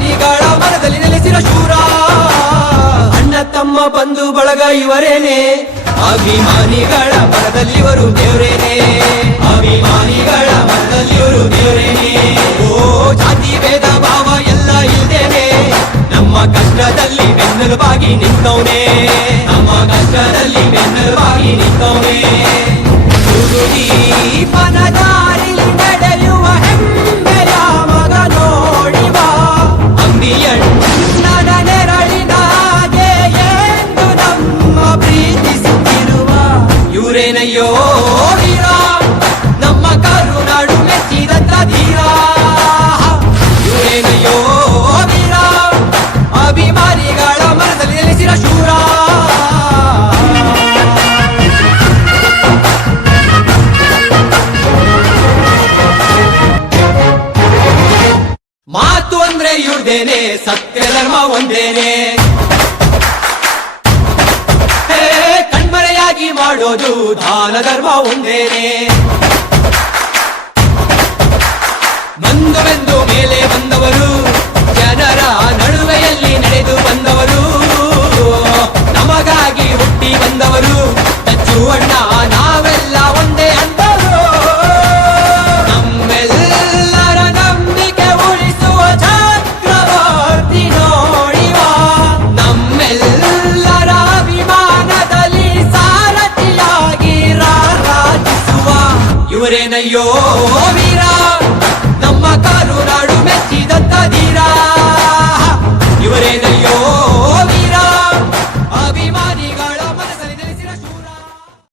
ಶ್ರೀಗಳ ಮನದಲ್ಲಿ ನೆಲೆಸಿರ ಶೂರ. ಅಣ್ಣ ತಮ್ಮ ಬಂಧು ಬಳಗ ಇವರೇನೆ? ಅಭಿಮಾನಿಗಳ ಮನದಲ್ಲಿ ಇವರು ದೇವರೇನೆ? ಅಭಿಮಾನಿಗಳ ಮನದಲ್ಲಿ ಇವರು ದೇವರೇನೆ? ಓ, ಜಾತಿ ಭೇದ ಭಾವ ಎಲ್ಲ ಇಲ್ದೇನೆ? ನಮ್ಮ ಕಷ್ಟದಲ್ಲಿ ಬೆನ್ನಲುವಾಗಿ ನಿಂತವನೇ. ನಮ್ಮ ಕಷ್ಟದಲ್ಲಿ ಬೆನ್ನಲುವಾಗಿ ನಿಂತವನೇ. ಗುರು ದೀಪನದ ಮಾತು ಅಂದ್ರೆ ಇವ್ರದೇನೆ ಸತ್ಯ ಧರ್ಮ ಒಂದೇನೆ. ಕಣ್ಮರೆಯಾಗಿ ಮಾಡೋದು ದಾನ ಧರ್ಮ ಒಂದೇನೆ. ఊరేనయ్యో వీరా నమ్మకారు